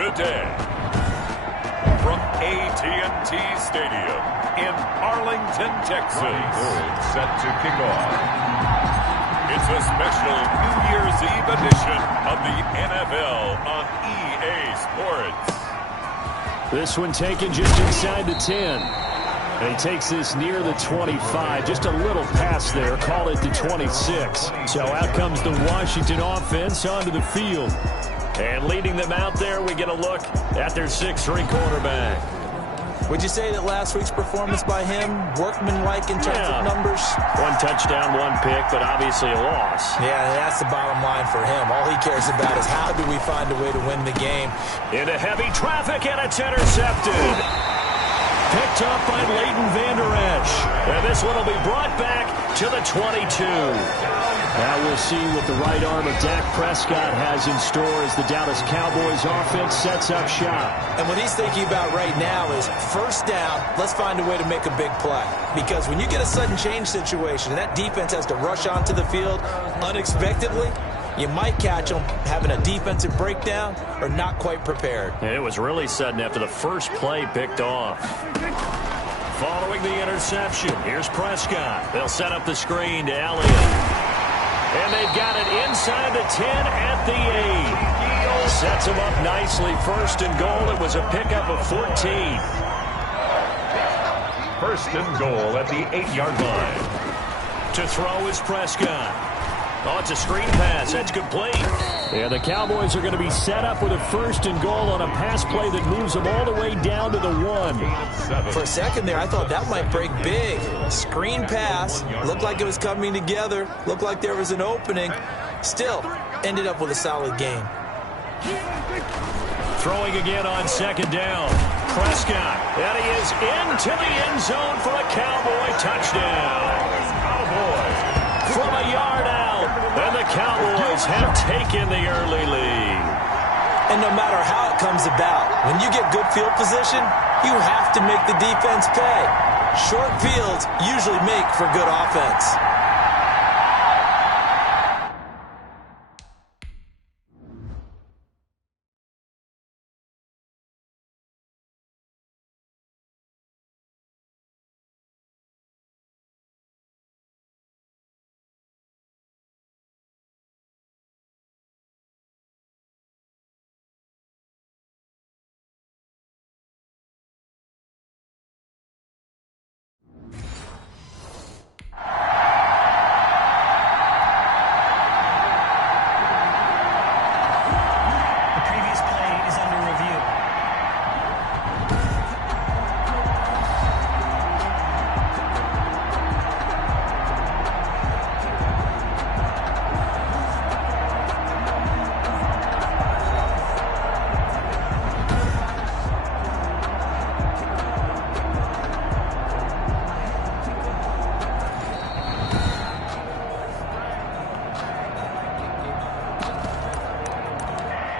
today. From AT&T Stadium in Arlington, Texas. Set to kick off. It's a special New Year's Eve edition of the NFL on EA Sports. This one taken just inside the 10. And he takes this near the 25. Just a little pass there. Call it the 26. So out comes the Washington offense onto the field. And leading them out there, we get a look at their 6'3" quarterback. Would you say that last week's performance by him, workmanlike in terms of numbers? One touchdown, one pick, but obviously a loss. Yeah, that's the bottom line for him. All he cares about is how do we find a way to win the game. Into heavy traffic, and it's intercepted. Picked up by Leighton Vander Esch. And this one will be brought back to the 22. Now we'll see what the right arm of Dak Prescott has in store as the Dallas Cowboys offense sets up shop. And what he's thinking about right now is first down, let's find a way to make a big play. Because when you get a sudden change situation and that defense has to rush onto the field unexpectedly, you might catch them having a defensive breakdown or not quite prepared. And it was really sudden after the first play picked off. Following the interception, here's Prescott. They'll set up the screen to Elliott. And they've got it inside the 10 at the 8. Sets them up nicely. First and goal. It was a pickup of 14. First and goal at the 8-yard line. To throw is Prescott. Oh, it's a screen pass. That's complete. Yeah, the Cowboys are going to be set up with a first and goal on a pass play that moves them all the way down to the 1. For a second there, I thought that might break big. Screen pass. Looked like it was coming together. Looked like there was an opening. Still, ended up with a solid game. Throwing again on second down. Prescott. And he is into the end zone for a Cowboy touchdown. Cowboys. From a yard out, and the Cowboys have taken the early lead. And no matter how it comes about, when you get good field position, you have to make the defense pay. Short fields usually make for good offense.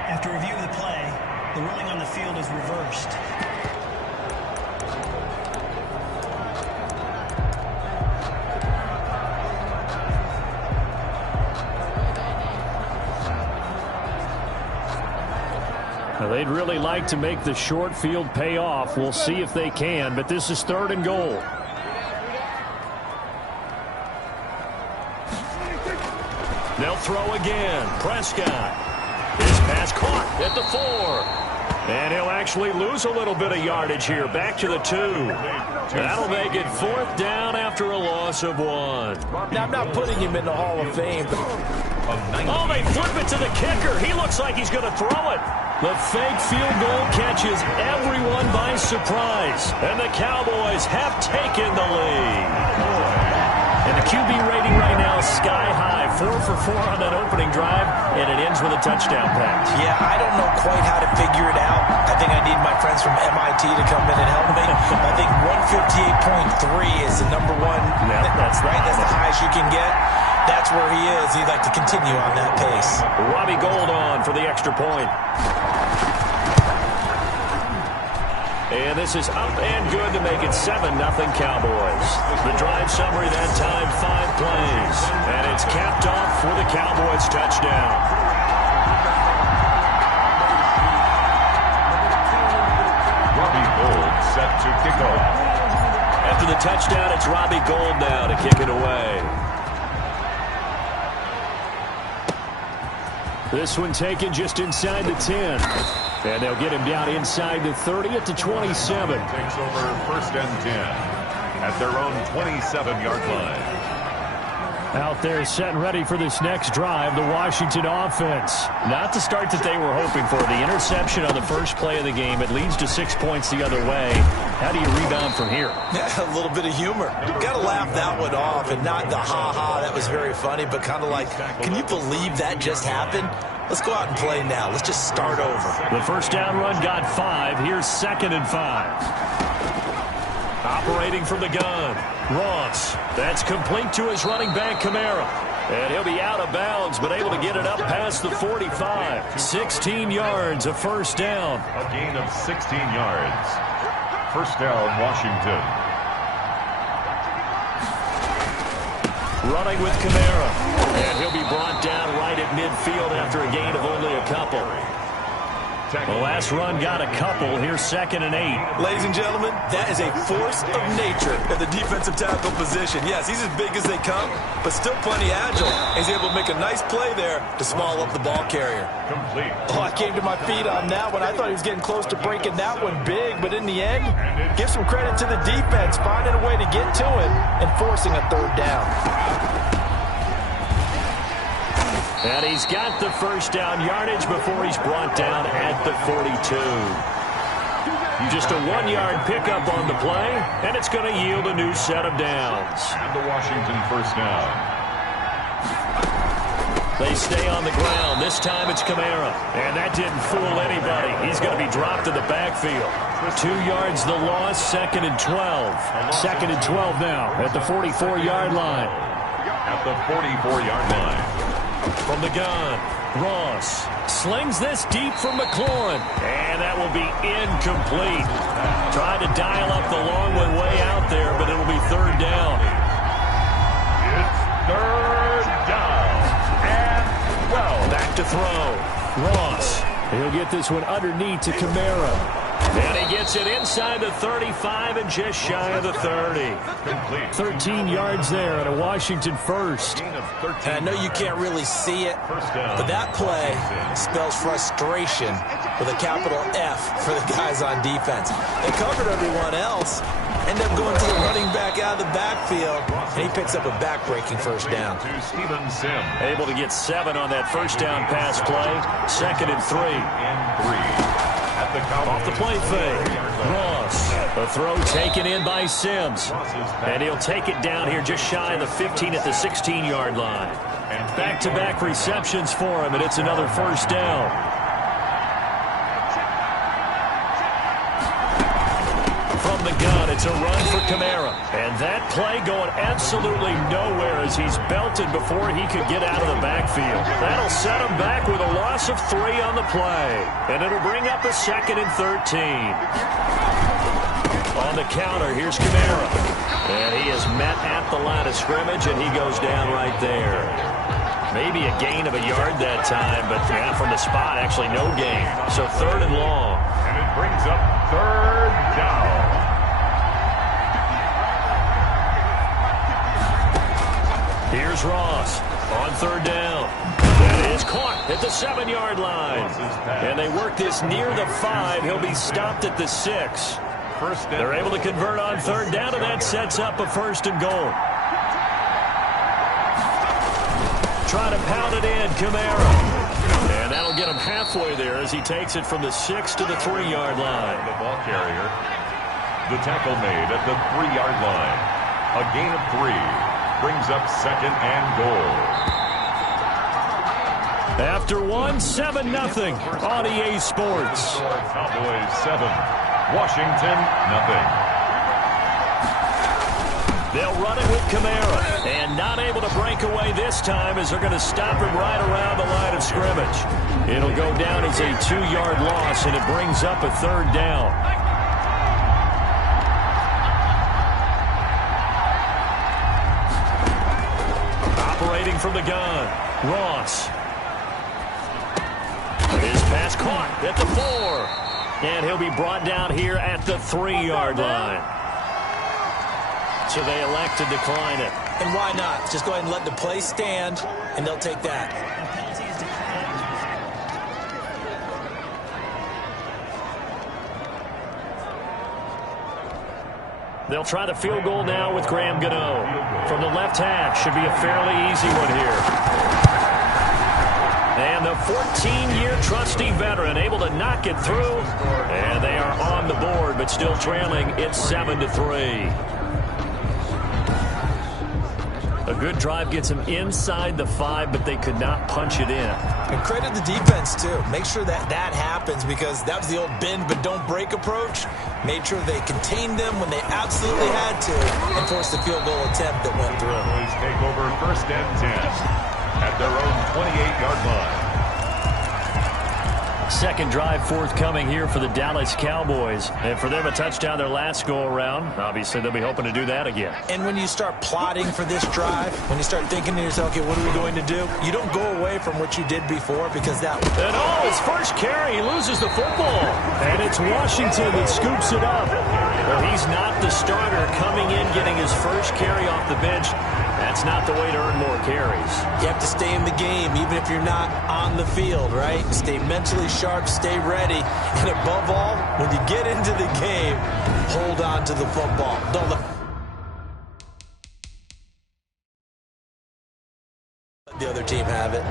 After review of the play, the ruling on the field is reversed. Now, they'd really like to make the short field pay off. We'll see if they can, but this is third and goal. They'll throw again. Prescott. His pass caught at the 4. And he'll actually lose a little bit of yardage here. Back to the 2. That'll make it fourth down after a loss of 1. Now, I'm not putting him in the Hall of Fame. Oh, they flip it to the kicker. He looks like he's going to throw it. The fake field goal catches everyone by surprise. And the Cowboys have taken the lead. And the QB rating right now is sky high. 4 for 4 on that opening drive, and it ends with a touchdown pass. Yeah, I don't know quite how to figure it out. I think I need my friends from MIT to come in and help me. I think 158.3 is the number one. Yeah, that's right. That's the highest you can get. That's where he is. He'd like to continue on that pace. Robbie Gould on for the extra point. And this is up and good to make it 7-0 Cowboys. The drive summary that time, 5 plays. And it's capped off for the Cowboys touchdown. set to kick off. After the touchdown, it's Robbie Gould now to kick it away. This one taken just inside the 10. And they'll get him down inside the 30 at the 27. Takes over first and 10 at their own 27-yard line. Out there set and ready for this next drive, the Washington offense. Not the start that they were hoping for. The interception on the first play of the game. It leads to 6 points the other way. How do you rebound from here? Yeah, a little bit of humor. Got to laugh that one off, and not the ha-ha, that was very funny, but kind of like, can you believe that just happened? Let's go out and play now. Let's just start over. The first down run got 5. Here's 2nd and 5. Operating from the gun, Ross. That's complete to his running back, Kamara. And he'll be out of bounds, but able to get it up past the 45. 16 yards, a first down. A gain of 16 yards. First down, Washington. Running with Kamara. And he'll be brought down right at midfield after a gain of only a couple. The last run got a couple. Here's 2nd and 8. Ladies and gentlemen, that is a force of nature at the defensive tackle position. Yes, he's as big as they come, but still plenty agile. He's able to make a nice play there to small up the ball carrier. Complete. Oh, I came to my feet on that one. I thought he was getting close to breaking that one big, but in the end, give some credit to the defense, finding a way to get to him and forcing a third down. And he's got the first down yardage before he's brought down at the 42. Just a 1-yard pickup on the play, and it's going to yield a new set of downs. And the Washington first down. They stay on the ground. This time it's Kamara. And that didn't fool anybody. He's going to be dropped in the backfield. 2 yards the loss, 2nd and 12. 2nd and 12 now at the 44-yard line. At the 44-yard line. From the gun, Ross slings this deep for McLaurin, and that will be incomplete. Tried to dial up the long one way out there, but it'll be third down. It's third down and 12. Back to throw. Ross, he'll get this one underneath to Kamara. And he gets it inside the 35 and just shy of the 30. Complete. 13 yards there at a Washington first. And I know you can't really see it, but that play spells frustration with a capital F for the guys on defense. They covered everyone else, end up going to the running back out of the backfield, and he picks up a back-breaking first down. To Steven Sims. Able to get 7 on that first down pass play. 2nd and 3. And 3. Off the play fake. Ross. A throw taken in by Sims. And he'll take it down here just shy of the 15 at the 16-yard line. Back-to-back receptions for him, and it's another first down. From the gun, it's a run for Kamara. And that play going absolutely nowhere as he's belted before he could get out of the backfield. That'll set him back with a loss of 3 on the play. And it'll bring up a 2nd and 13. On the counter, here's Kamara. And he is met at the line of scrimmage, and he goes down right there. Maybe a gain of a yard that time, but yeah, from the spot, actually no gain. So 3rd and long. And it brings up third down. Here's Ross on 3rd down. That is caught at the 7-yard line. And they work this near the 5. He'll be stopped at the 6. They're able to convert on 3rd down, and that sets up a 1st and goal. Trying to pound it in, Kamara. And that'll get him halfway there as he takes it from the 6 to the 3-yard line. The ball carrier. The tackle made at the 3-yard line. A gain of 3. Brings up 2nd and goal. After 1, 7-0 on EA Sports. Cowboys 7, Washington 0. They'll run it with Kamara, and not able to break away this time as they're going to stop him right around the line of scrimmage. It'll go down as a 2-yard loss, and it brings up a 3rd down. From the gun, Ross. His pass caught at the 4. And he'll be brought down here at the 3-yard line. So they elect to decline it. And why not? Just go ahead and let the play stand, and they'll take that. They'll try the field goal now with Graham Gano. From the left hash, should be a fairly easy one here. And the 14-year trusty veteran able to knock it through. And they are on the board, but still trailing. It's 7-3. A good drive gets them inside the 5, but they could not punch it in. And credit the defense, too. Make sure that happens, because that was the old bend but don't break approach. Made sure they contained them when they absolutely had to and forced the field goal attempt that went through. Cowboys take over 1st and 10 at their own 28-yard line. Second drive forthcoming here for the Dallas Cowboys. And for them, a touchdown their last go-around. Obviously, they'll be hoping to do that again. And when you start plotting for this drive, when you start thinking to yourself, okay, what are we going to do? You don't go away from what you did before, because that... And his first carry, he loses the football. And it's Washington that scoops it up. Well, he's not the starter coming in, getting his first carry off the bench. That's not the way to earn more carries. You have to stay in the game, even if you're not on the field, right? Stay mentally sharp, stay ready. And above all, when you get into the game, hold on to the football. Don't let the other team have it.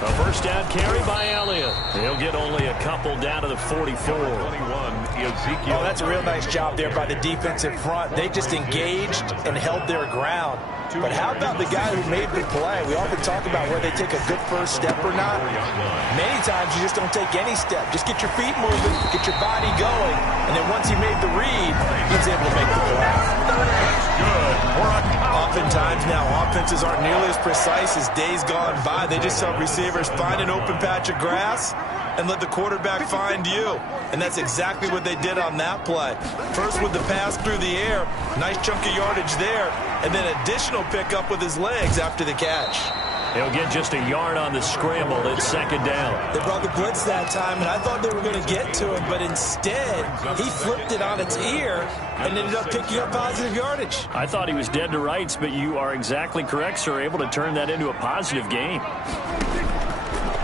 A first down carry by Elliott. He'll get only a couple down to the 44. Oh, that's a real nice job there by the defensive front. They just engaged and held their ground. But how about the guy who made the play? We often talk about where they take a good first step or not. Many times you just don't take any step. Just get your feet moving, get your body going, and then once he made the read, he was able to make the play. Oftentimes now, offenses aren't nearly as precise as days gone by. They just help receivers find an open patch of grass and let the quarterback find you. And that's exactly what they did on that play. First with the pass through the air, nice chunk of yardage there, and then additional pickup with his legs after the catch. He'll get just a yard on the scramble. It's second down. They brought the blitz that time, and I thought they were going to get to him, but instead, he flipped it on its ear and ended up picking up positive yardage. I thought he was dead to rights, but you are exactly correct, sir. Able to turn that into a positive game.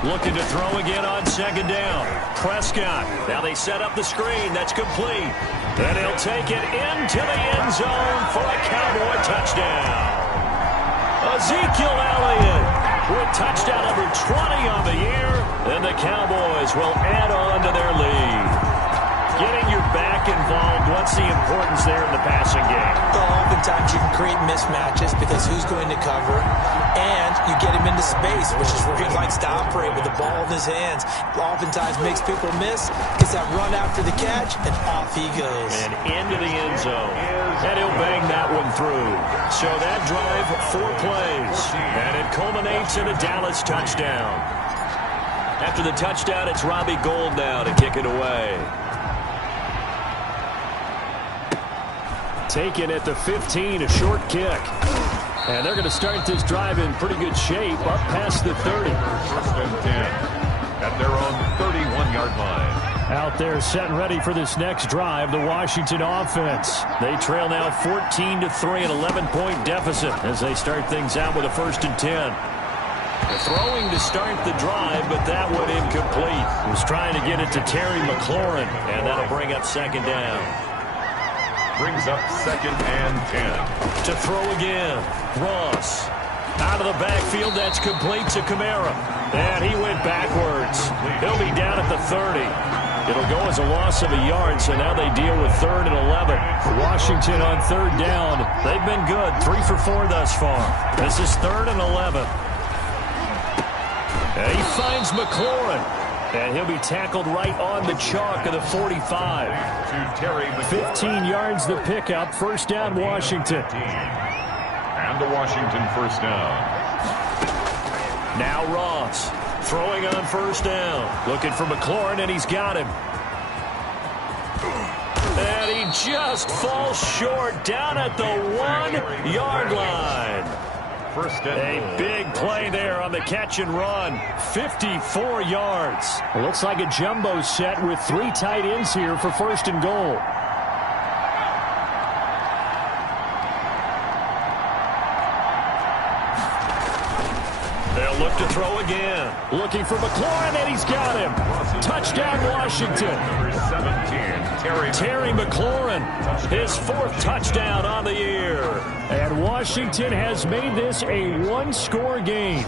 Looking to throw again on second down. Prescott. Now they set up the screen. That's complete. And he'll take it into the end zone for a Cowboy touchdown. Ezekiel Elliott with touchdown number 20 on the year. And the Cowboys will add on to their lead. Getting your back involved, what's the importance there in the passing game? Well, oftentimes you can create mismatches because who's going to cover, and you get him into space, which is where he likes to operate with the ball in his hands. Oftentimes makes people miss, gets that run after the catch, and off he goes. And into the end zone. And he'll bang that one through. So that drive, 4 plays. And it culminates in a Dallas touchdown. After the touchdown, it's Robbie Gould now to kick it away. Taken at the 15, a short kick. And they're going to start this drive in pretty good shape, up past the 30. 1st and 10 at their own 31-yard line. Out there set and ready for this next drive, the Washington offense. They trail now 14-3, an 11-point deficit as they start things out with a 1st and 10. Throwing to start the drive, but that one incomplete. Was trying to get it to Terry McLaurin, and that'll bring up second down. Brings up 2nd and 10. To throw again, Ross. Out of the backfield, that's complete to Kamara. And he went backwards. He'll be down at the 30. It'll go as a loss of a yard, so now they deal with 3rd and 11. Washington on 3rd down. They've been good, 3 for 4 thus far. This is 3rd and 11. And he finds McLaurin. And he'll be tackled right on the chalk of the 45. 15 yards the pickup. 1st down, Washington. And the Washington 1st down. Now Ross throwing on 1st down. Looking for McLaurin, and he's got him. And he just falls short down at the 1-yard line. A big play there on the catch and run. 54 yards. It looks like a jumbo set with 3 tight ends here for 1st and goal. They'll look to throw again. Looking for McLaurin, and he's got him. Touchdown, Washington. Number 17, Terry McLaurin, his 4th touchdown on the year. And Washington has made this a 1-score game.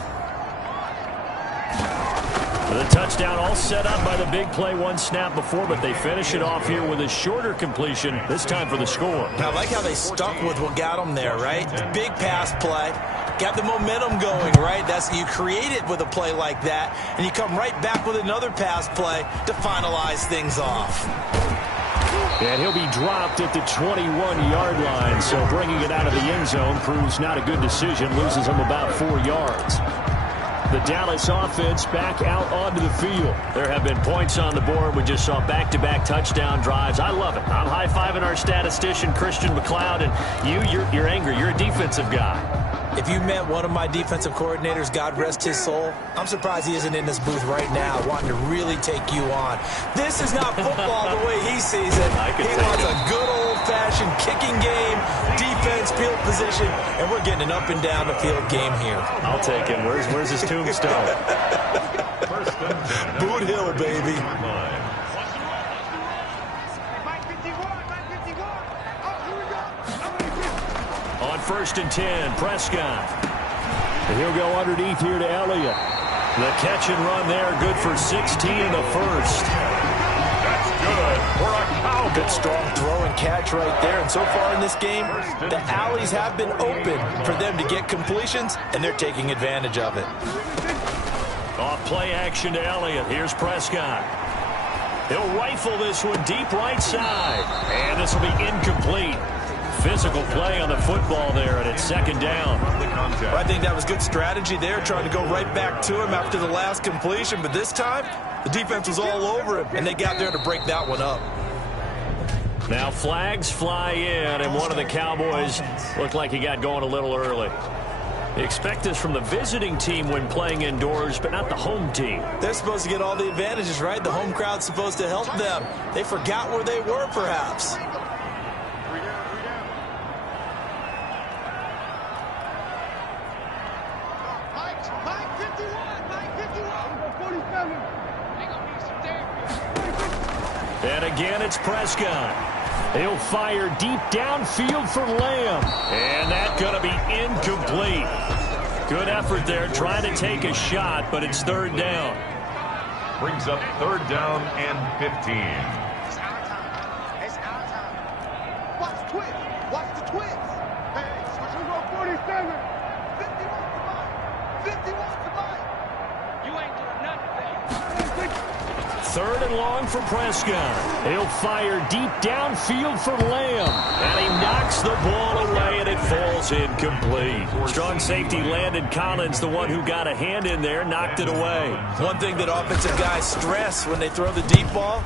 The touchdown all set up by the big play 1 snap before, but they finish it off here with a shorter completion, this time for the score. I like how they stuck with what got them there, right? Big pass play. Got the momentum going, right? You create it with a play like that, and you come right back with another pass play to finalize things off. And he'll be dropped at the 21-yard line, so bringing it out of the end zone proves not a good decision, loses him about 4 yards. The Dallas offense back out onto the field. There have been points on the board. We just saw back-to-back touchdown drives. I love it. I'm high-fiving our statistician, Christian McLeod, and you're angry. You're a defensive guy. If you met one of my defensive coordinators, God rest his soul, I'm surprised he isn't in this booth right now wanting to really take you on. This is not football the way he sees it. He wants a good old-fashioned kicking game, defense, field position, and we're getting an up-and-down-the-field game here. I'll take him. Where's his tombstone? Boot Hill, baby. On 1st and 10, Prescott. And he'll go underneath here to Elliott. The catch and run there, good for 16 in the 1st. That's good for a Cowboy. Good strong throw and catch right there. And so far in this game, the alleys have been open for them to get completions, and they're taking advantage of it. Off play action to Elliott. Here's Prescott. He'll rifle this one deep right side. And this will be incomplete. Physical play on the football there, and it's 2nd down. I think that was good strategy there, trying to go right back to him after the last completion. But this time, the defense was all over him, and they got there to break that one up. Now flags fly in, and one of the Cowboys looked like he got going a little early. They expect this from the visiting team when playing indoors, but not the home team. They're supposed to get all the advantages, right? The home crowd's supposed to help them. They forgot where they were, perhaps. And again, it's Prescott. He'll fire deep downfield for Lamb. And that's going to be incomplete. Good effort there, trying to take a shot, but it's 3rd down. Brings up 3rd down and 15. It's our time. It's our time. Watch the twist. Watch the twist. Hey, switch over 47. 51 to mine. 51 to mine. You ain't doing nothing. 3rd and long for Prescott. He'll fire deep downfield for Lamb. And he knocks the ball away, and it falls incomplete. Strong safety Landon Collins, the one who got a hand in there, knocked it away. One thing that offensive guys stress when they throw the deep ball,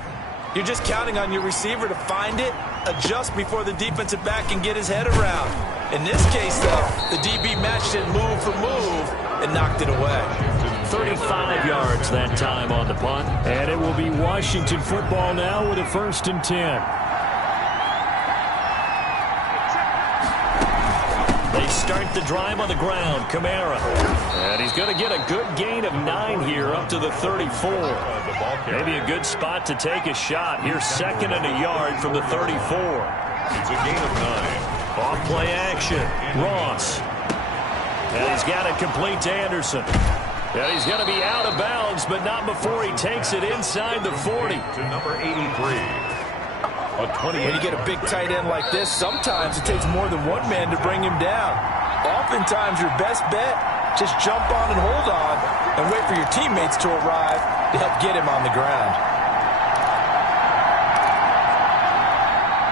you're just counting on your receiver to find it, adjust before the defensive back can get his head around. In this case, though, the DB matched it move for move and knocked it away. 35 yards that time on the punt. And it will be Washington football now with a 1st and 10. They start the drive on the ground. Kamara. And he's going to get a good gain of 9 here up to the 34. Maybe a good spot to take a shot. Here's 2nd and a yard from the 34. It's a gain of 9. Off play action. Ross. And he's got it complete to Anderson. And he's going to be out of bounds, but not before he takes it inside the 40. To number 83. When you get a big tight end like this, sometimes it takes more than one man to bring him down. Oftentimes, your best bet, just jump on and hold on and wait for your teammates to arrive to help get him on the ground.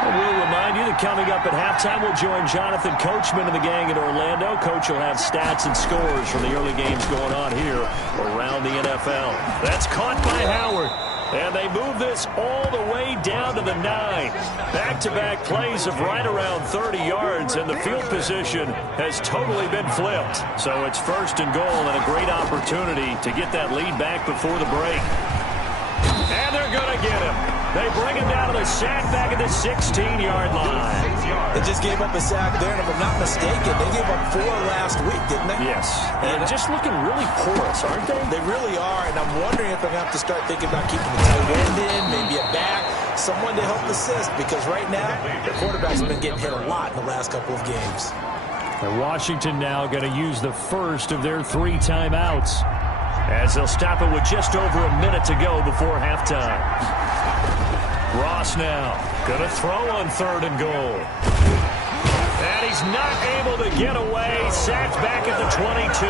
We'll remind you that coming up at halftime, we'll join Jonathan Coachman and the gang in Orlando. Coach will have stats and scores from the early games going on here around the NFL. That's caught by Howard. And they move this all the way down to the 9. Back-to-back plays of right around 30 yards, and the field position has totally been flipped. So it's first and goal, and a great opportunity to get that lead back before the break. And they're going to get him. They bring him down to the sack back at the 16-yard line. They just gave up a sack there, and if I'm not mistaken, they gave up 4 last week, didn't they? Yes. And just looking really porous, aren't they? They really are, and I'm wondering if I'm going to have to start thinking about keeping the tight end in, maybe a back, someone to help assist, because right now, the quarterback's been getting hit a lot in the last couple of games. And Washington now going to use the first of their 3 timeouts, as they'll stop it with just over a minute to go before halftime. Ross now going to throw on 3rd and goal. And he's not able to get away. Sacked back at the 22.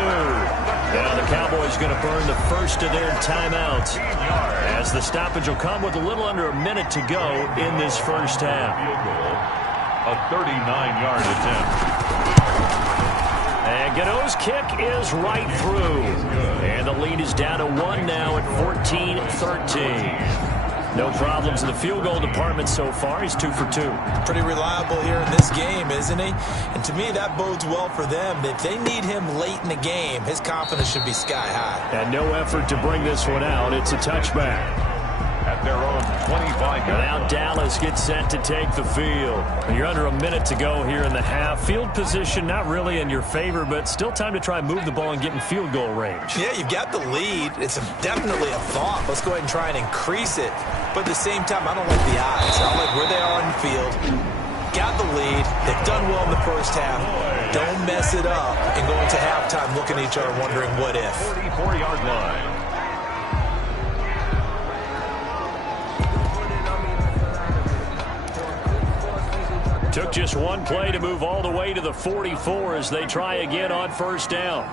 Now the Cowboys going to burn the first of their timeouts, as the stoppage will come with a little under a minute to go in this first half. A 39-yard attempt. And Gano's kick is right through. And the lead is down to 1 now at 14-13. No problems in the field goal department so far. He's 2 for 2. Pretty reliable here in this game, isn't he? And to me, that bodes well for them. If they need him late in the game, his confidence should be sky high. And no effort to bring this one out. It's a touchback. At their own 25. And now Dallas gets set to take the field. And you're under a minute to go here in the half. Field position not really in your favor, but still time to try and move the ball and get in field goal range. Yeah, you've got the lead. It's definitely a thought. Let's go ahead and try and increase it. But at the same time, I don't like the odds. I don't like where they are on the field. Got the lead. They've done well in the first half. Don't mess it up and go into halftime looking at each other wondering what if. 44-yard line. Took just one play to move all the way to the 44 as they try again on first down.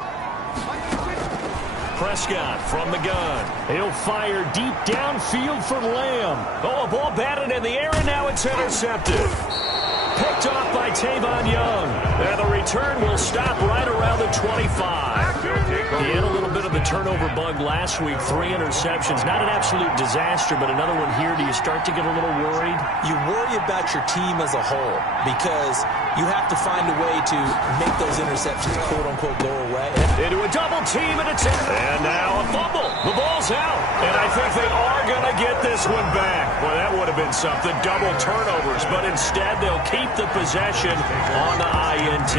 Prescott from the gun. He'll fire deep downfield for Lamb. Oh, a ball batted in the air, and now it's intercepted. Picked off by Tavon Young. And the return will stop right around the 25. He had a little bit of the turnover bug last week. 3 interceptions. Not an absolute disaster, but another one here. Do you start to get a little worried? You worry about your team as a whole because you have to find a way to make those interceptions, quote-unquote, go away. Into a double team and attempt. And now a fumble. The ball's out. And I think they are going to get this one back. Well, that would have been something. Double turnovers. But instead, they'll keep the possession on the INT.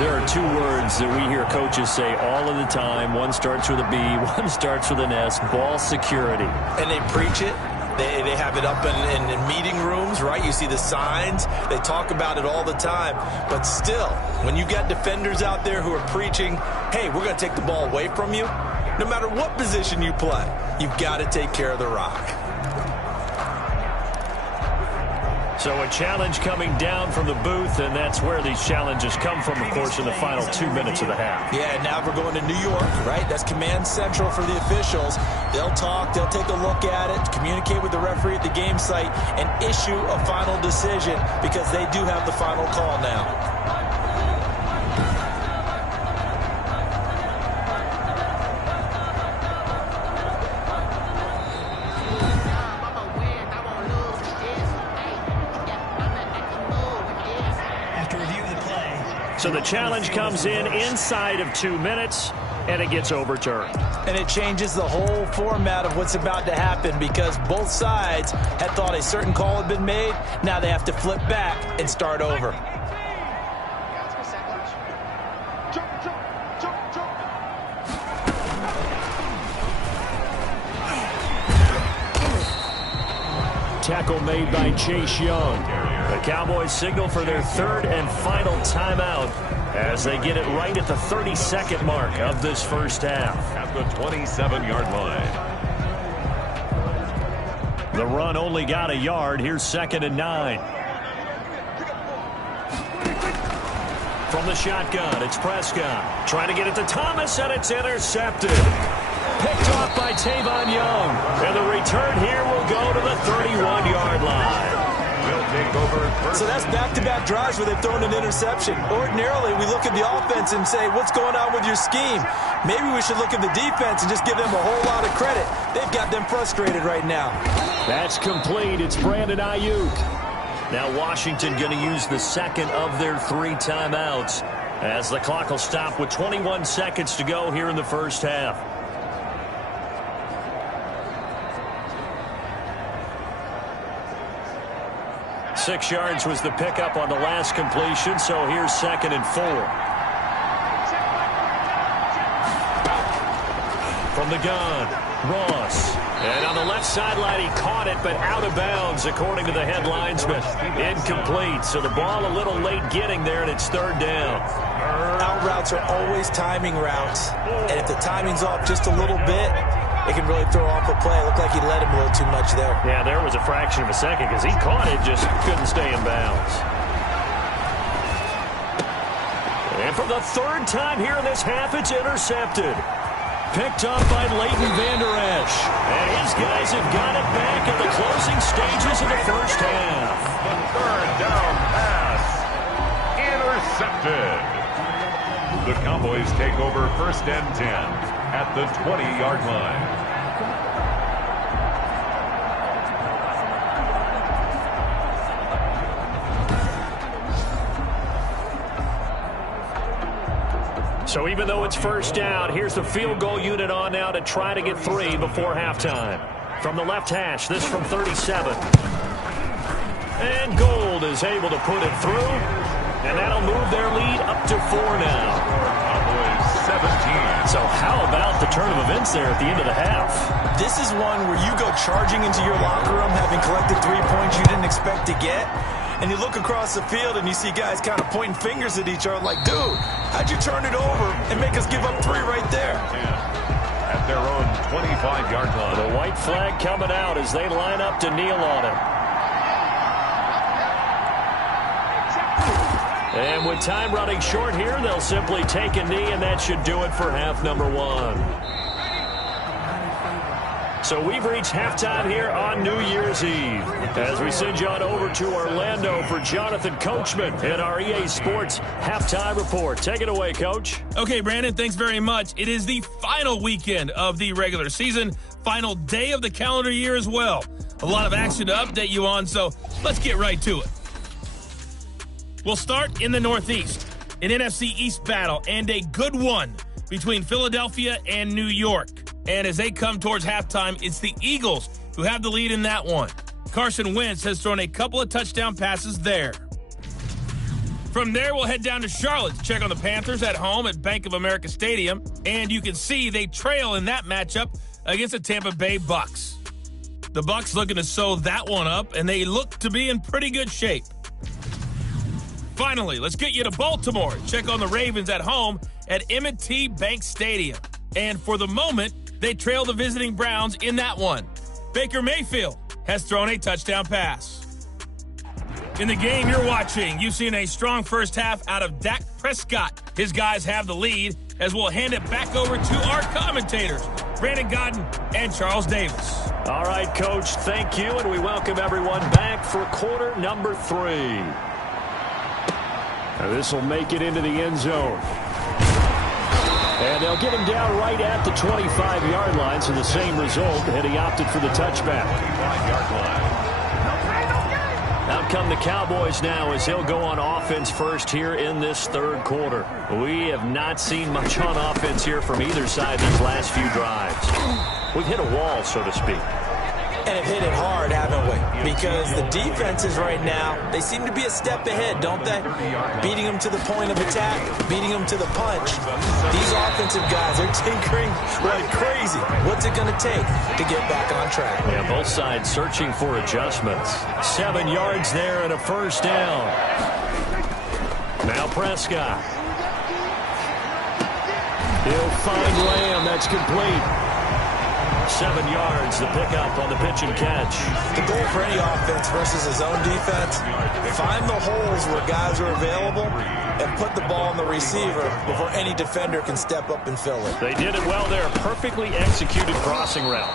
There are 2 words that we hear coaches say all of the time. One starts with a B, one starts with an S. Ball security. And they preach it. They have it up in meeting rooms, right? You see the signs. They talk about it all the time. But still, when you got defenders out there who are preaching, hey, we're going to take the ball away from you, no matter what position you play, you've got to take care of the rock. So a challenge coming down from the booth, and that's where these challenges come from, of course, in the final 2 minutes of the half. Yeah, now we're going to New York, right? That's command central for the officials. They'll talk, they'll take a look at it, communicate with the referee at the game site, and issue a final decision because they do have the final call now. So the challenge comes in inside of 2 minutes, and it gets overturned. And it changes the whole format of what's about to happen because both sides had thought a certain call had been made. Now they have to flip back and start over. Tackle made by Chase Young. The Cowboys signal for their 3rd and final timeout as they get it right at the 32nd mark of this first half. At the 27-yard line. The run only got a yard. Here's 2nd and 9. From the shotgun, it's Prescott. Trying to get it to Thomas, and it's intercepted. Picked off by Tavon Young. And the return here will go to the 31-yard line. Will take over. So that's back-to-back drives where they've thrown an interception. Ordinarily, we look at the offense and say, what's going on with your scheme? Maybe we should look at the defense and just give them a whole lot of credit. They've got them frustrated right now. That's complete. It's Brandon Ayuk. Now Washington going to use the second of their 3 timeouts as the clock will stop with 21 seconds to go here in the first half. Six yards was the pickup on the last completion, so here's 2nd and 4. From the gun, Ross. And on the left sideline, he caught it, but out of bounds, according to the head linesman. Incomplete, so the ball a little late getting there, and it's 3rd down. Out routes are always timing routes, and if the timing's off just a little bit, it can really throw off a play. It looked like he led him a little too much there. Yeah, there was a fraction of a second because he caught it, just couldn't stay in bounds. And for the 3rd time here in this half, it's intercepted. Picked up by Leighton Vander Esch. And his guys have got it back in the closing stages of the first half. The 3rd down pass. Intercepted. The Cowboys take over 1st and 10 at the 20-yard line. So even though it's 1st down, here's the field goal unit on now to try to get 3 before halftime. From the left hash, this from 37. And Gold is able to put it through. And that'll move their lead up to 4 now. Cowboys 17. So how about the turn of events there at the end of the half? This is one where you go charging into your locker room having collected 3 points you didn't expect to get. And you look across the field and you see guys kind of pointing fingers at each other like, dude, how'd you turn it over and make us give up 3 right there? At their own 25-yard line. The white flag coming out as they line up to kneel on him. And with time running short here, they'll simply take a knee, and that should do it for half number 1. So we've reached halftime here on New Year's Eve as we send you on over to Orlando for Jonathan Coachman in our EA Sports Halftime Report. Take it away, Coach. Okay, Brandon, thanks very much. It is the final weekend of the regular season, final day of the calendar year as well. A lot of action to update you on, so let's get right to it. We'll start in the Northeast, an NFC East battle and a good one between Philadelphia and New York. And as they come towards halftime, it's the Eagles who have the lead in that one. Carson Wentz has thrown a couple of touchdown passes there. From there, we'll head down to Charlotte to check on the Panthers at home at Bank of America Stadium. And you can see they trail in that matchup against the Tampa Bay Bucks. The Bucks looking to sew that one up, and they look to be in pretty good shape. Finally, let's get you to Baltimore. Check on the Ravens at home at M&T Bank Stadium. And for the moment, they trail the visiting Browns in that one. Baker Mayfield has thrown a touchdown pass. In the game you're watching, you've seen a strong first half out of Dak Prescott. His guys have the lead as we'll hand it back over to our commentators, Brandon Godden and Charles Davis. All right, Coach, thank you, and we welcome everyone back for quarter number 3. This will make it into the end zone. And they'll get him down right at the 25-yard line, so the same result, and he opted for the touchback. 25-yard line. Out come the Cowboys now as he'll go on offense first here in this 3rd quarter. We have not seen much on offense here from either side these last few drives. We've hit a wall, so to speak. And have hit it hard, haven't we? Because the defenses right now, they seem to be a step ahead, don't they? Beating them to the point of attack, beating them to the punch. These offensive guys, they're tinkering like crazy. What's it going to take to get back on track? Yeah, both sides searching for adjustments. 7 yards there and a first down. Now Prescott. He'll find Lamb. That's complete. 7 yards, the pickup on the pitch and catch. The goal for any offense versus his own defense, find the holes where guys are available and put the ball on the receiver before any defender can step up and fill it. They did it well there. Perfectly executed crossing route.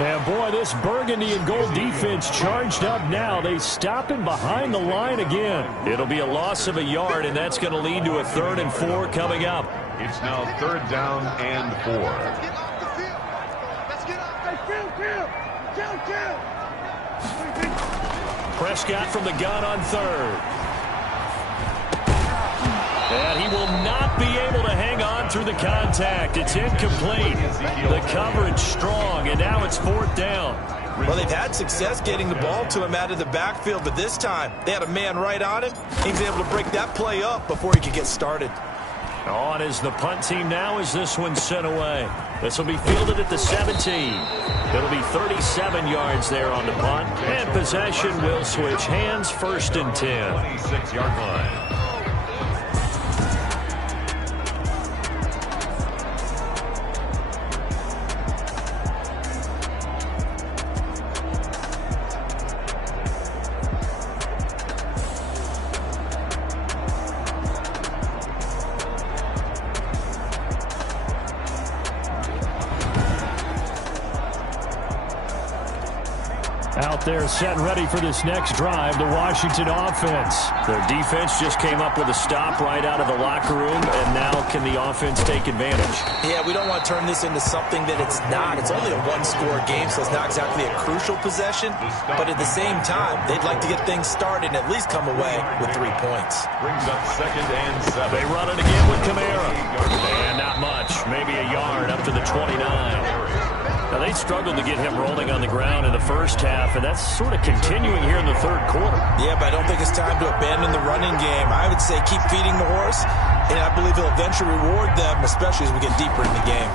And boy, this burgundy and gold defense charged up now. They stop him behind the line again. It'll be a loss of a yard, and that's going to lead to a 3rd and 4 coming up. It's now 3rd down and 4. Prescott from the gun on 3rd. And he will not be able to hang on through the contact. It's incomplete. The coverage strong, and now it's 4th down. Well, they've had success getting the ball to him out of the backfield, but this time they had a man right on him. He was able to break that play up before he could get started. On is the punt team now as this one's sent away. This will be fielded at the 17. It'll be 37 yards there on the punt. And possession will switch hands, 1st and 10. 26-yard line. Out there set and ready for this next drive, the Washington offense. Their defense just came up with a stop right out of the locker room, and now can the offense take advantage? Yeah, we don't want to turn this into something that it's not. It's only a one-score game, so it's not exactly a crucial possession. But at the same time, they'd like to get things started and at least come away with 3 points. Brings up 2nd and 7. They run it again with Kamara. And not much, maybe a yard up to the 29. Now, they struggled to get him rolling on the ground in the first half, and that's sort of continuing here in the 3rd quarter. Yeah, but I don't think it's time to abandon the running game. I would say keep feeding the horse, and I believe he'll eventually reward them, especially as we get deeper in the game.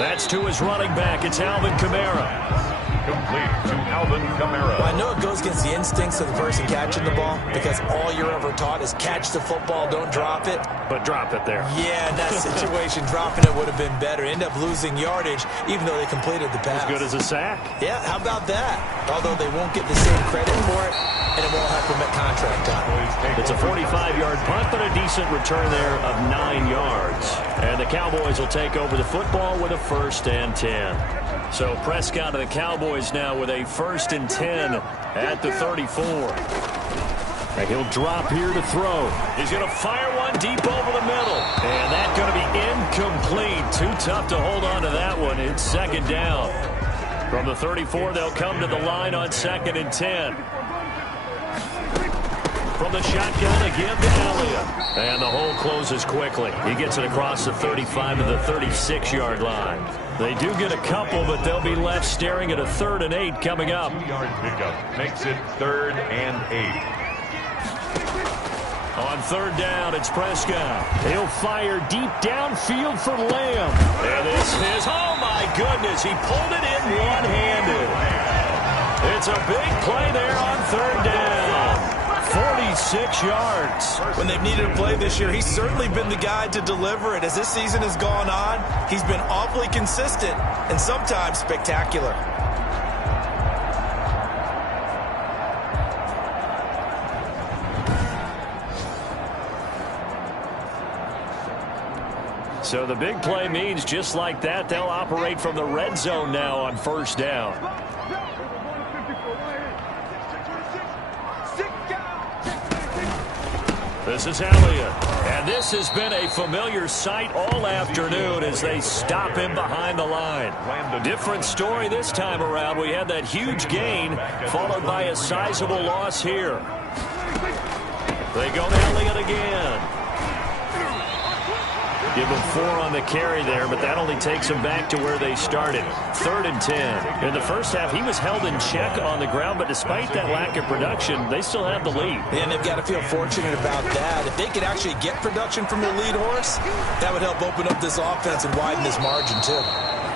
That's to his running back. It's Alvin Kamara. Complete to Alvin Kamara. Well, I know it goes against the instincts of the person catching the ball because all you're ever taught is catch the football, don't drop it. But drop it there. Yeah, in that situation, dropping it would have been better. End up losing yardage, even though they completed the pass. As good as a sack. Yeah, how about that? Although they won't get the same credit for it, and it won't have to make contract time. It's a 45-yard punt, but a decent return there of 9 yards. And the Cowboys will take over the football with a 1st and 10. So Prescott and the Cowboys now with a 1st and 10 at the 34. And he'll drop here to throw. He's going to fire one deep over the middle. And that's going to be incomplete. Too tough to hold on to that one. It's 2nd down. From the 34, they'll come to the line on 2nd and 10. From the shotgun again to Elliott. And the hole closes quickly. He gets it across the 35 to the 36-yard line. They do get a couple, but they'll be left staring at a 3rd and 8 coming up. 2-yard pickup makes it 3rd and 8. On 3rd down, it's Prescott. He'll fire deep downfield for Lamb. And this is, oh my goodness, he pulled it in one-handed. It's a big play there on 3rd down. 46 yards. When they've needed a play this year, he's certainly been the guy to deliver it. As this season has gone on, he's been awfully consistent and sometimes spectacular. So the big play means just like that, they'll operate from the red zone now on 1st down. This is Elliott. And this has been a familiar sight all afternoon as they stop him behind the line. Different story this time around. We had that huge gain followed by a sizable loss here. They go to Elliott again. Give him 4 on the carry there, but that only takes him back to where they started. 3rd and 10. In the first half, he was held in check on the ground, but despite that lack of production, they still have the lead. And they've got to feel fortunate about that. If they could actually get production from their lead horse, that would help open up this offense and widen this margin, too.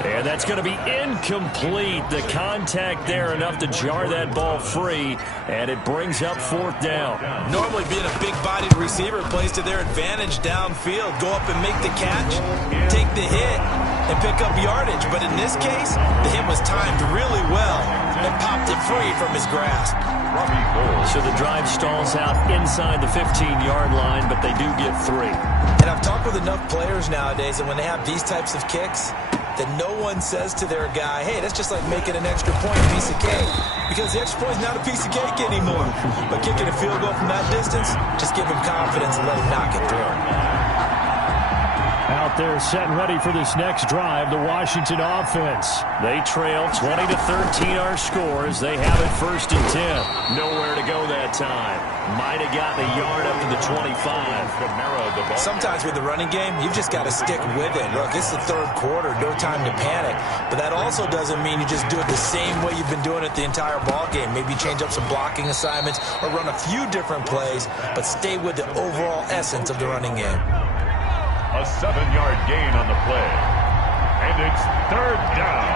And that's going to be incomplete. The contact there enough to jar that ball free, and it brings up 4th down. Normally being a big-bodied receiver plays to their advantage downfield. Go up and make the catch, take the hit, and pick up yardage. But in this case, the hit was timed really well and popped it free from his grasp. So the drive stalls out inside the 15-yard line, but they do get 3. And I've talked with enough players nowadays that when they have these types of kicks, that no one says to their guy, hey, that's just like making an extra point piece of cake. Because the extra point is not a piece of cake anymore. But kicking a field goal from that distance, just give him confidence and let him knock it through. Out there set and ready for this next drive, the Washington offense. They trail 20-13 our score as they have it 1st and 10. Nowhere to go that time. Might have gotten a yard up to the 25. Sometimes with the running game, you've just got to stick with it. Look, it's the 3rd quarter, no time to panic. But that also doesn't mean you just do it the same way you've been doing it the entire ball game. Maybe change up some blocking assignments or run a few different plays, but stay with the overall essence of the running game. A 7-yard gain on the play. And it's 3rd down.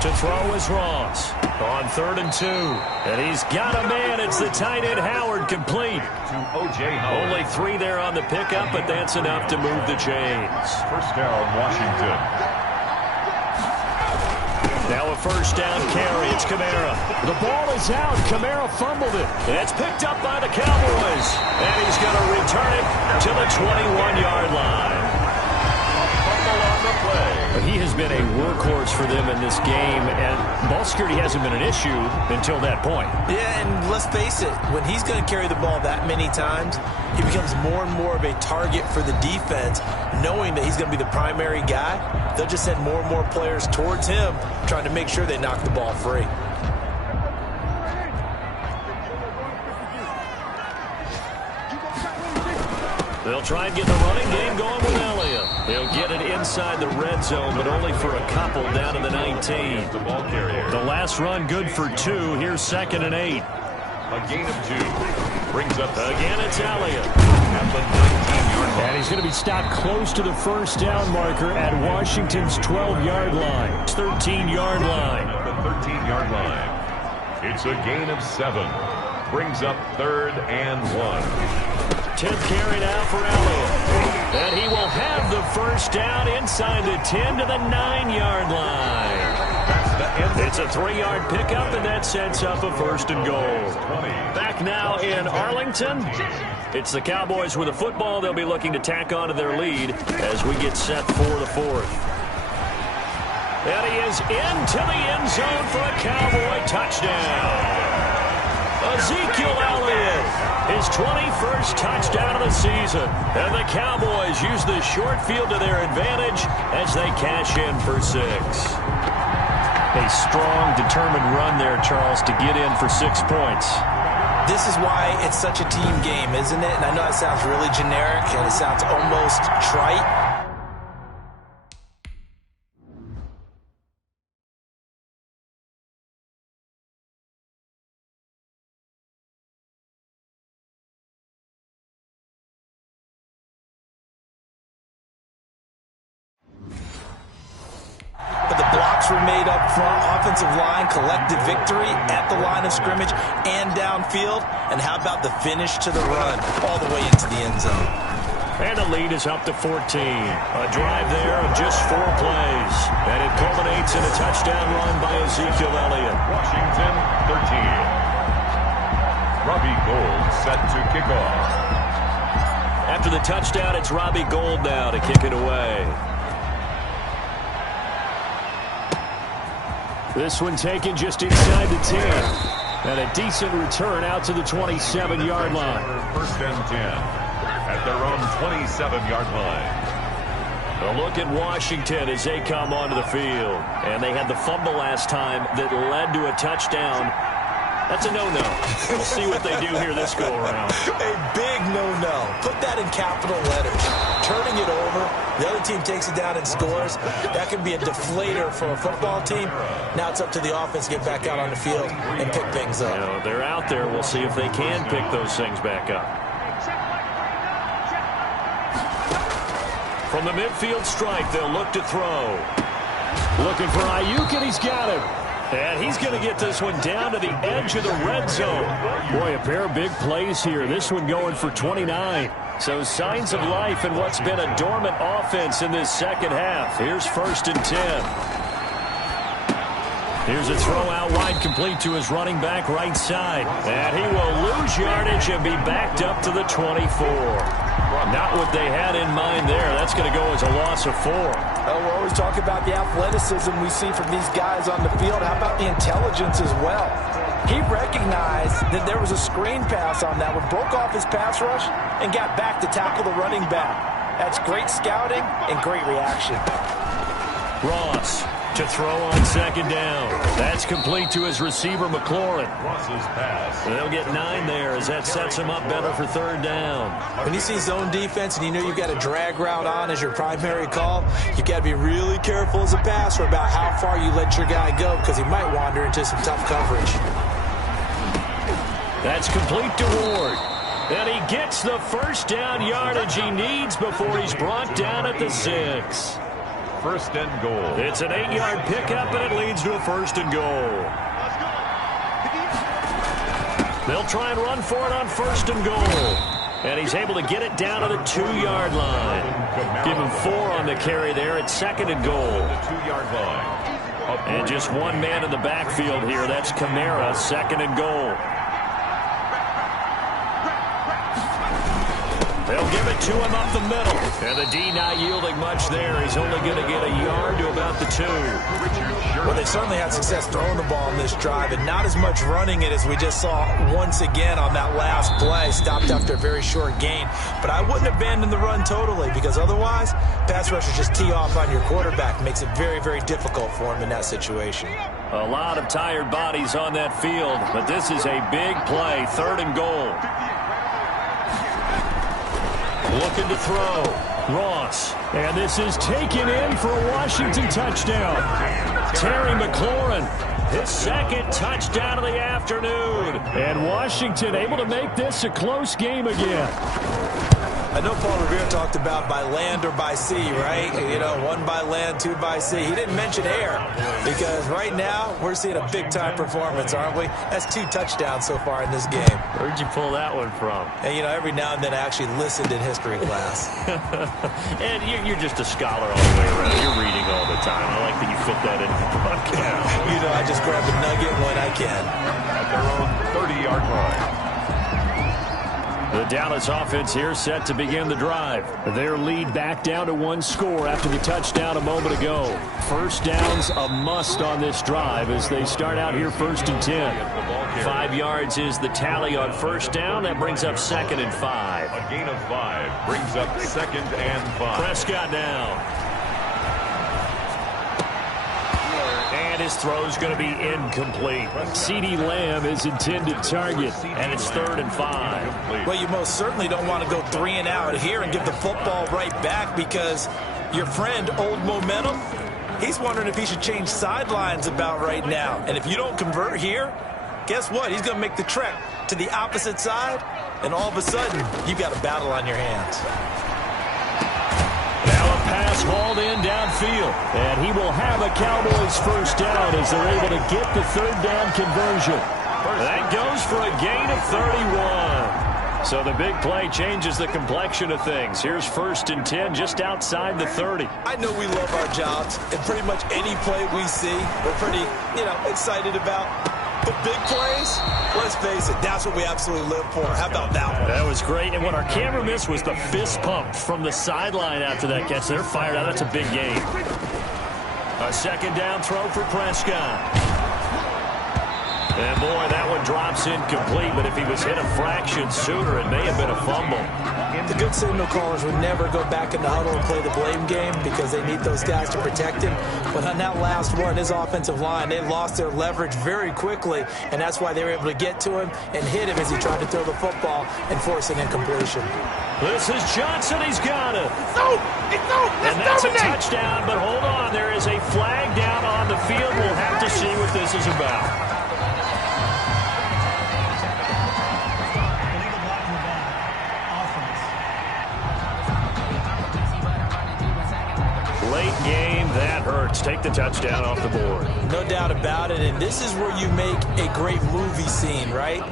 To throw is Ross on 3rd and 2. And he's got a man. It's the tight end Howard, complete. To O.J. Howard. Only 3 there on the pickup, but that's enough to move the chains. 1st down, Washington. Now a 1st down carry. It's Kamara. The ball is out. Kamara fumbled it. And it's picked up by the Cowboys. And he's going to return it to the 21-yard line. Fumble on the play. But he has been a workhorse for them in this game, and ball security hasn't been an issue until that point. Yeah, and let's face it, when he's going to carry the ball that many times, he becomes more and more of a target for the defense, knowing that he's going to be the primary guy. They'll just send more and more players towards him, trying to make sure they knock the ball free. They'll try and get the running game going with Elliott. They'll get it inside the red zone, but only for a couple down to the 19. The ball carrier. The last run good for 2. Here's 2nd and 8. A gain of 2. Brings up Again, it's Elliott. at the 19-yard line. And he's going to be stopped close to the 1st down marker at Washington's 12-yard line. 13-yard line. At the 13-yard line. It's a gain of 7. Brings up 3rd and 1. 10th carry now for Elliott. And he will have the 1st down inside the 10 to the 9-yard line. That's the end. It's a 3-yard pickup, and that sets up a 1st and goal. Back now in Arlington. It's the Cowboys with the football. They'll be looking to tack on to their lead as we get set for the 4th. And he is into the end zone for a Cowboy touchdown. Ezekiel Elliott, his 21st touchdown of the season. And the Cowboys use the short field to their advantage as they cash in for 6. A strong, determined run there, Charles, to get in for 6 points. This is why it's such a team game, isn't it? And I know it sounds really generic and it sounds almost trite. But the blocks were made up front. Offensive line collected victory at the line of scrimmage and downfield. And how about the finish to the run all the way into the end zone? And the lead is up to 14. A drive there of just 4 plays. And it culminates in a touchdown run by Ezekiel Elliott. Washington 13. Robbie Gould set to kick off. After the touchdown, it's Robbie Gould now to kick it away. This one taken just inside the 10. And a decent return out to the 27-yard line. 1st and 10 at their own 27-yard line. A look at Washington as they come onto the field. And they had the fumble last time that led to a touchdown. That's a no-no. We'll see what they do here this go-around. A big no-no. Put that in capital letters. Turning it over, the other team takes it down and scores. That can be a deflator for a football team. Now it's up to the offense to get back out on the field and pick things up. You know, they're out there. We'll see if they can pick those things back up. From the midfield stripe, they'll look to throw. Looking for Ayuk, and he's got him. And he's going to get this one down to the edge of the red zone. Boy, a pair of big plays here. This one going for 29. So signs of life in what's been a dormant offense in this second half. Here's 1st and 10. Here's a throw out wide, complete to his running back right side. And he will lose yardage and be backed up to the 24. Not what they had in mind there. That's going to go as a loss of 4. Oh, we're always talking about the athleticism we see from these guys on the field. How about the intelligence as well? He recognized that there was a screen pass on that one, broke off his pass rush, and got back to tackle the running back. That's great scouting and great reaction. Ross to throw on 2nd down. That's complete to his receiver, McLaurin. Ross's pass. They'll get 9 there as that sets him up better for 3rd down. When you see zone defense and you know you've got a drag route on as your primary call, you've got to be really careful as a passer about how far you let your guy go because he might wander into some tough coverage. That's complete to Ward. And he gets the 1st down yardage he needs before he's brought down at the 6. 1st and goal. It's an 8-yard pickup, and it leads to a 1st and goal. They'll try and run for it on 1st and goal. And he's able to get it down to the 2-yard line. Give him 4 on the carry there at 2nd and goal. The 2-yard line. And just one man in the backfield here. That's Kamara, 2nd and goal. They'll give it to him up the middle. And the D not yielding much there. He's only going to get a yard to about the 2. Well, they certainly had success throwing the ball in this drive, and not as much running it as we just saw once again on that last play. Stopped after a very short gain. But I wouldn't abandon the run totally, because otherwise, pass rushers just tee off on your quarterback. Makes it very, very difficult for him in that situation. A lot of tired bodies on that field, but this is a big play. 3rd and goal. Looking to throw. Ross. And this is taken in for a Washington touchdown. Terry McLaurin, his 2nd touchdown of the afternoon. And Washington able to make this a close game again. I know Paul Revere talked about by land or by sea, right? You know, 1 by land, 2 by sea. He didn't mention air because right now we're seeing a big-time performance, aren't we? That's 2 touchdowns so far in this game. Where'd you pull that one from? And, you know, every now and then I actually listened in history class. And you're just a scholar all the way around. You're reading all the time. I like that you fit that in the podcast. You know, I just grab a nugget when I can. At their own 30-yard line. The Dallas offense here set to begin the drive. Their lead back down to 1 score after the touchdown a moment ago. 1st down's a must on this drive as they start out here 1st and 10. 5 yards is the tally on 1st down. That brings up 2nd and 5. A gain of 5 brings up 2nd and 5. Prescott now. And his throw's going to be incomplete. CeeDee Lamb is intended target, and it's 3rd and 5. Well, you most certainly don't want to go 3 and out here and give the football right back because your friend, Old Momentum, he's wondering if he should change sidelines about right now. And if you don't convert here, guess what? He's going to make the trek to the opposite side, and all of a sudden, you've got a battle on your hands. Now a pass hauled in downfield, and he will have a Cowboys 1st down as they're able to get the 3rd down conversion. That goes for a gain of 31. So the big play changes the complexion of things. Here's 1st and 10 just outside the 30. I know we love our jobs, and pretty much any play we see, we're pretty, excited about. But big plays, let's face it, that's what we absolutely live for. How about that one? That was great. And what our camera missed was the fist pump from the sideline after that catch. They're fired out. That's a big game. A 2nd down throw for Prescott. And, boy, that one drops incomplete. But if he was hit a fraction sooner, it may have been a fumble. The good signal callers would never go back in the huddle and play the blame game because they need those guys to protect him. But on that last one, his offensive line, they lost their leverage very quickly, and that's why they were able to get to him and hit him as he tried to throw the football and force an incompletion. This is Johnson. He's got it. It's over. And that's a touchdown, but hold on. There is a flag down on the field. We'll have to see what this is about. game. That hurts. Take the touchdown off the board. No doubt about it, and this is where you make a great movie scene, right?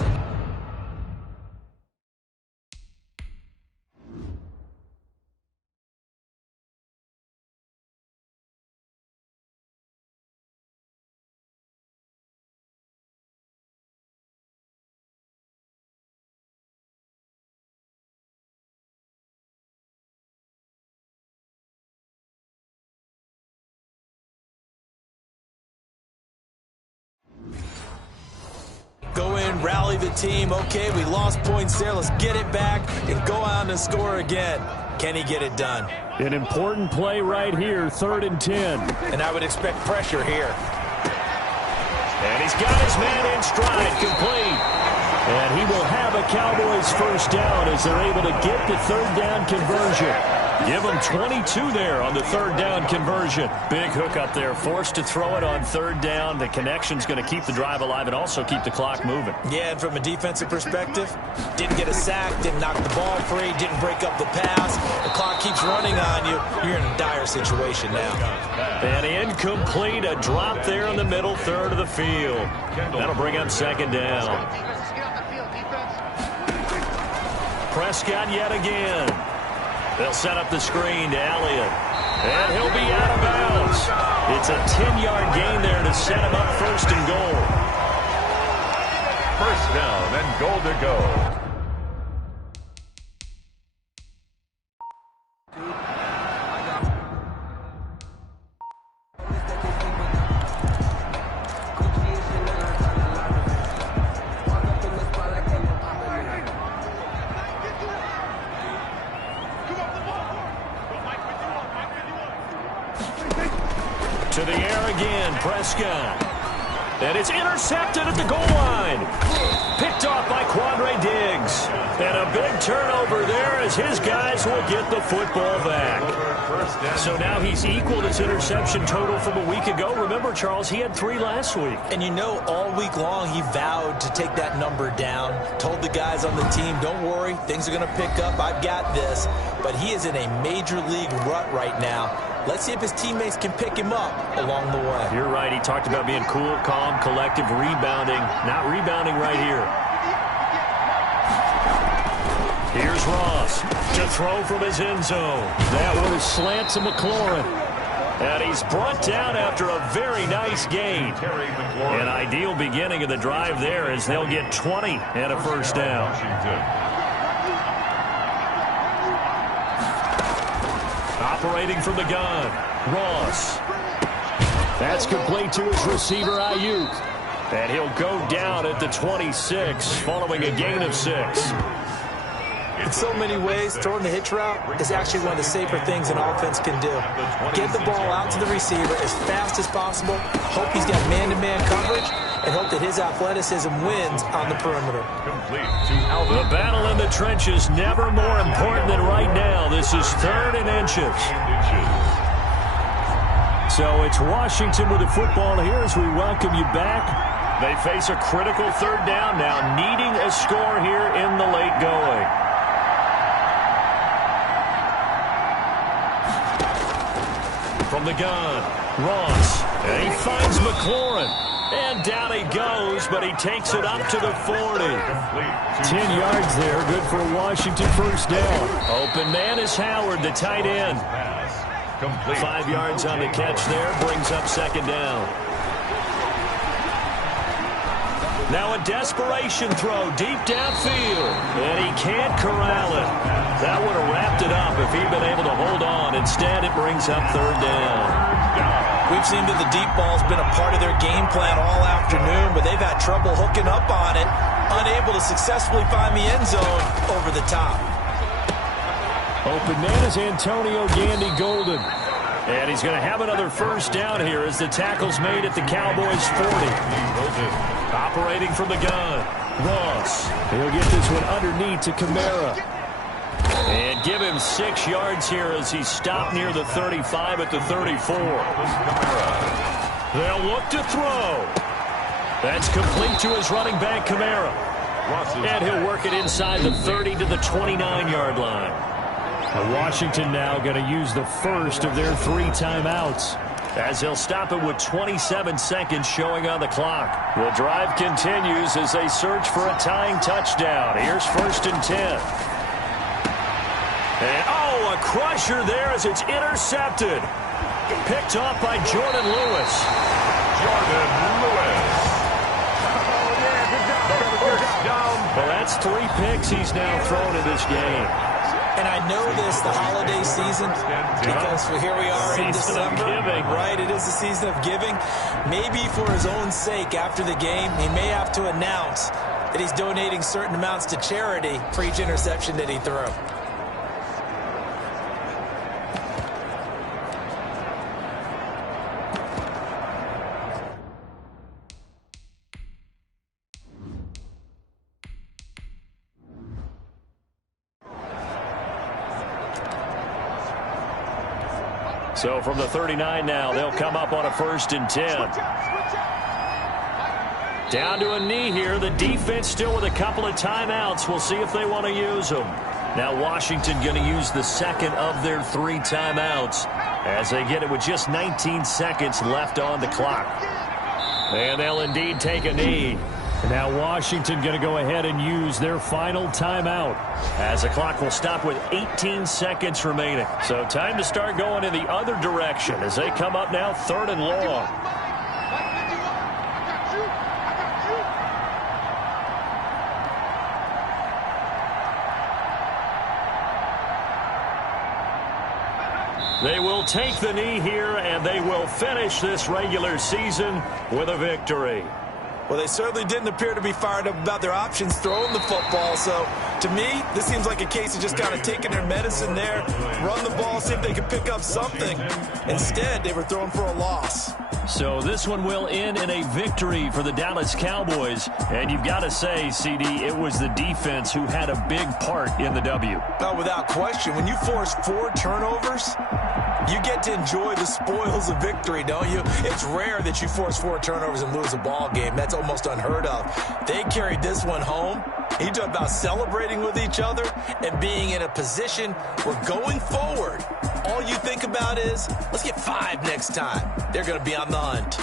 Go in, rally the team. Okay, we lost points there. Let's get it back and go on and score again. Can he get it done? An important play right here, 3rd and 10. And I would expect pressure here. And he's got his man in stride, complete. And he will have a Cowboys first down as they're able to get the 3rd down conversion. Give him 22 there on the 3rd down conversion. Big hook up there, forced to throw it on 3rd down. The connection's going to keep the drive alive and also keep the clock moving. Yeah, and from a defensive perspective, didn't get a sack, didn't knock the ball free, didn't break up the pass. The clock keeps running on you. You're in a dire situation now. And incomplete, a drop there in the middle 3rd of the field. That'll bring up 2nd down. Prescott yet again. They'll set up the screen to Elliott. And he'll be out of bounds. It's a 10-yard gain there to set him up 1st and goal. 1st down and goal to go. To the air again, Prescott. And it's intercepted at the goal line. Picked off by Quandre Diggs. And a big turnover there as his guys will get the football back. So now he's equaled his interception total from a week ago. Remember, Charles, he had 3 last week. And you know, all week long he vowed to take that number down. Told the guys on the team, don't worry, things are going to pick up. I've got this. But he is in a major league rut right now. Let's see if his teammates can pick him up along the way. You're right. He talked about being cool, calm, collective, rebounding. Not rebounding right here. Here's Ross to throw from his end zone. That one is slant to McLaurin. And he's brought down after a very nice gain. An ideal beginning of the drive there as they'll get 20 and a 1st down. Operating from the gun, Ross. That's complete to his receiver, Ayuk. And he'll go down at the 26 following a gain of 6. In so many ways, throwing the hitch route is actually one of the safer things an offense can do. Get the ball out to the receiver as fast as possible, hope he's got man-to-man coverage, and hope that his athleticism wins on the perimeter. The battle in the trenches never more important than right now. This is 3rd and inches. So it's Washington with the football here as we welcome you back. They face a critical 3rd down now, needing a score here in the late going. From the gun, Ross, and he finds McLaurin. And down he goes, but he takes it up to the 40. 10 yards there, good for a Washington 1st down. Open man is Howard, the tight end. 5 yards on the catch there, brings up 2nd down. Now a desperation throw deep downfield, and he can't corral it. That would have wrapped it up if he'd been able to hold on. Instead, it brings up 3rd down. We've seen that the deep ball's been a part of their game plan all afternoon, but they've had trouble hooking up on it, unable to successfully find the end zone over the top. Open man is Antonio Gandy Golden. And he's going to have another 1st down here as the tackle's made at the Cowboys 40. Operating from the gun, Ross. He'll get this one underneath to Kamara. And give him 6 yards here as he's stopped near the 35 at the 34. They'll look to throw. That's complete to his running back, Kamara. And he'll work it inside the 30 to the 29-yard line. And Washington now going to use the first of their 3 timeouts, as he'll stop it with 27 seconds showing on the clock. The drive continues as they search for a tying touchdown. Here's 1st and 10. And, a crusher there as it's intercepted. Picked off by Jordan Lewis. Jordan Lewis. First down. Well, that's 3 picks he's now thrown in this game. And I know this, the holiday season, because here we are in December. Right, it is the season of giving. Maybe for his own sake, after the game, he may have to announce that he's donating certain amounts to charity for each interception that he threw. So from the 39 now, they'll come up on a 1st and 10. Down to a knee here. The defense still with a couple of timeouts. We'll see if they want to use them. Now Washington going to use the second of their 3 timeouts as they get it with just 19 seconds left on the clock. And they'll indeed take a knee. Now Washington going to go ahead and use their final timeout, as the clock will stop with 18 seconds remaining. So time to start going in the other direction as they come up now 3rd and long. They will take the knee here, and they will finish this regular season with a victory. Well, they certainly didn't appear to be fired up about their options throwing the football. So, to me, this seems like a case of just kind of taking their medicine there, run the ball, see if they can pick up something. Instead, they were throwing for a loss. So this one will end in a victory for the Dallas Cowboys. And you've got to say, CD, it was the defense who had a big part in the W. Oh, without question. When you force 4 turnovers, you get to enjoy the spoils of victory, don't you? It's rare that you force 4 turnovers and lose a ball game. That's almost unheard of. They carried this one home. You talk about celebrating with each other and being in a position where going forward, all you think about is, let's get 5 next time. They're going to be on the hunt.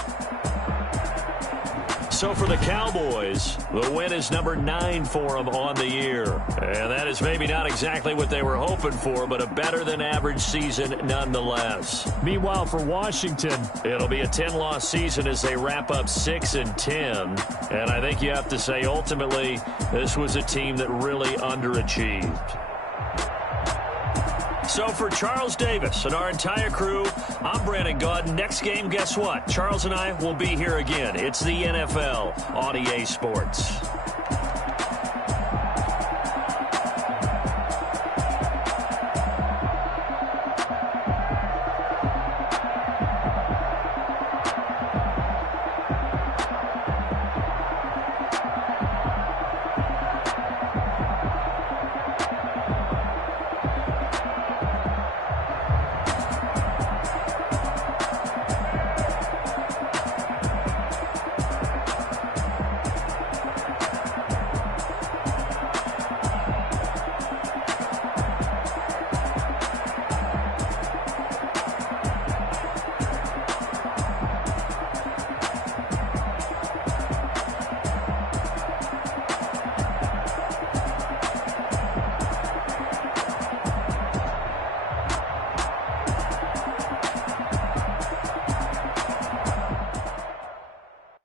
So for the Cowboys, the win is number 9 for them on the year. And that is maybe not exactly what they were hoping for, but a better-than-average season nonetheless. Meanwhile, for Washington, it'll be a 10-loss season as they wrap up 6-10. And I think you have to say, ultimately, this was a team that really underachieved. So for Charles Davis and our entire crew, I'm Brandon Gaudin. Next game, guess what? Charles and I will be here again. It's the NFL on EA Sports.